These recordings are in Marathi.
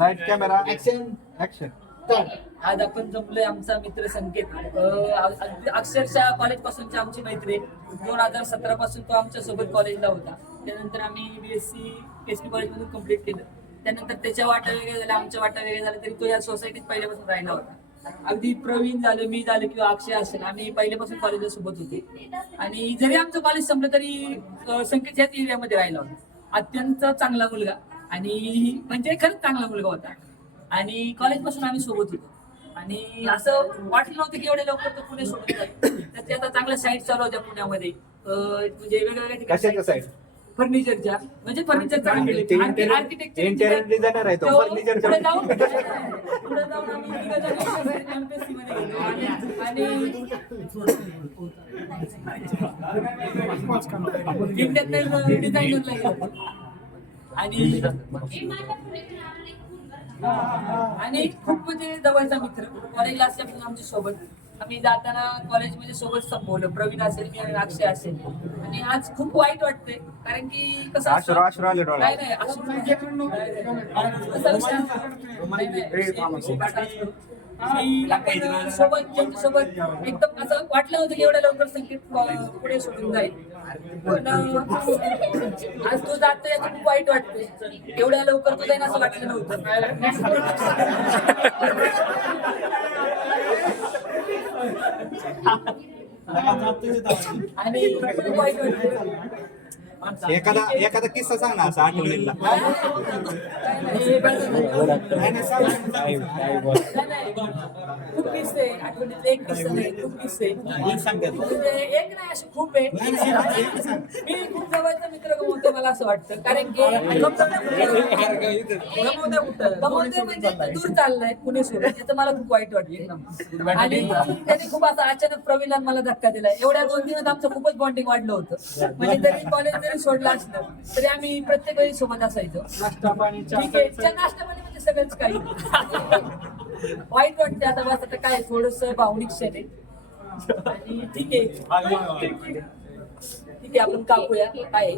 Light camera action. ऍक्शन. आज आपण जमलोय आमचा मित्र संकेत. अक्षरशः कॉलेज पासूनची आमची मैत्री 2017 पासून तो आमच्या सोबत कॉलेजला होता. त्यानंतर आम्ही BSc KSP कॉलेजमधून कम्प्लीट केलं. त्यानंतर त्याच्या वाटा वेगळ्या झाल्या, आमच्या वाटा वेगळ्या झाल्या, तरी तो या सोसायटीत पहिल्यापासून राहिला होता. अगदी प्रवीण झालं, मी झालं किंवा अक्षय असेल, आम्ही पहिल्यापासून कॉलेजला सोबत होते. आणि जरी आमचं कॉलेज संपलं तरी संकेत याच एरियामध्ये राहिला होता. अत्यंत चांगला मुलगा आणि म्हणजे खरंच चांगला मुलगा होता. आणि कॉलेजपासून आम्ही सोबत होतो. आणि असं वाटलं नव्हतं की एवढे लवकर तो पुणे सोडून जाईल. त्याच्या आता चांगल्या साईट चालू होत्या पुण्यामध्ये, म्हणजे वेगवेगळ्या कशाच्या साईड? फर्निचरच्या, म्हणजे फर्निचरचा आर्किटेक्चर इंटेरियर डिझायनर आहे तो. फर्निचरचा पुढे जाऊन आम्ही MPSC मध्ये गेलो आणि इंटेरियर डिझायनरला गेलो. आणि खूप म्हणजे जवळचा मित्र, कॉलेजला असल्यापासून आमच्या सोबत. आम्ही जाताना कॉलेज म्हणजे सोबत संपवलं. प्रवीण असेल, मी आणि अक्षय असेल. आणि आज खूप वाईट वाटतंय, कारण की कसं अश्रू आले डोळ्यात. नाही नाही, अश्रू म्हणजे असा विषय की आपण सोबत ज्यांच्यासोबत एकदम असं वाटलं होतं की एवढ्या लवकर संकेत पुढे सोडून जाईल. पण आज तो जातो याचं खूप वाईट वाटतंय. एवढ्या लवकर तो जाईन असं वाटलं नव्हतं. आणि खूप वाईट वाटतं. एखादा किस्सा सांग ना असा आठवणीतला. खूप किस्से आठवणीतले, एक किस्सा नाही, खूप किस्से. म्हणजे एक नाही, असे खूप आहे. मी खूप जवळचा मित्र गमवतो मला असं वाटतं, कारण की गमवते म्हणजे दूर चाललाय पुणे सोडून, याचं मला खूप वाईट वाटतं. आणि त्यांनी खूप असं अचानक प्रवीणला मला धक्का दिलाय. एवढ्या 2 दिवस आमचं खूपच बॉन्डिंग वाढलं होतं. म्हणजे जरी कॉलेज जरी सोडलं असलं तरी आम्ही प्रत्येक वेळी सोबत असायचो. ठीक आहे, नाश्ता पाणी म्हणजे सगळंच काही. वाईट वाटते आता, बस आता काय थोडस भावनिक क्षण आहे. आणि ठीक आहे, आपण कापूया. काय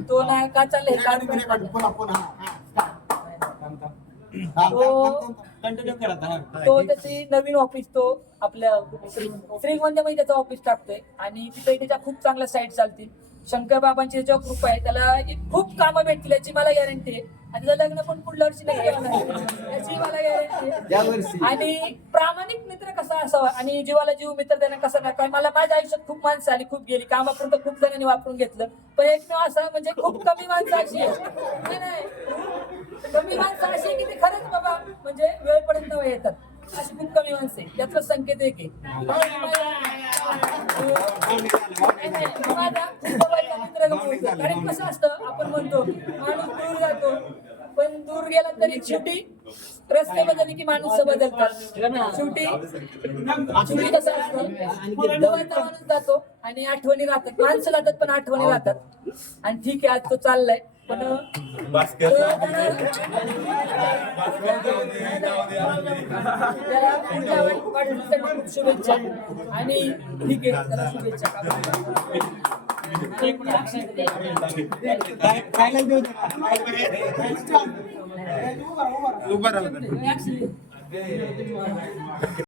तो ना का चाललंय, तो त्याची नवीन ऑफिस तो आपल्या श्रीगोंद्यामध्ये त्याचं ऑफिस टाकतोय. आणि तिथे त्याच्या खूप चांगल्या साईट चालतील. शंकर बाबांची त्याच्यावर कृपा आहे, त्याला खूप कामं भेटतील याची मला गॅरंटी आहे. आणि त्याचं लग्न पण पुढल्या वर्षी नाही याची मला गॅरंटी आहे. आणि प्रामाणिक मित्र कसा असावा आणि जीवाला जीव मित्र देणं कसं नाही. कारण मला माझ्या आयुष्यात खूप माणसं आली, खूप गेली, कामापर्यंत खूप जणांनी वापरून घेतलं. पण एकमेव असं म्हणजे खूप कमी माणसं अशी आहे, नाही कमी माणसं अशी आहे की ते खरंच बाबा म्हणजे वेळपर्यंत येतात. अशी खूप कमी माणसं आहे. त्यातला संकेत एक आहे. कारण कसं असतं, आपण म्हणतो माणूस दूर जातो, पण दूर गेला तरी शेवटी रस्ते बदलले की माणूस बदलतात. शेवटी कसं असतं, जवळचा माणूस जातो आणि आठवणी राहतात. माणसं जातात पण आठवणी राहतात. आणि ठीक आहे, आज तो चाललाय, पण शुभेच्छा. आणि ठीक आहे, त्याला शुभेच्छा. उभं राहू.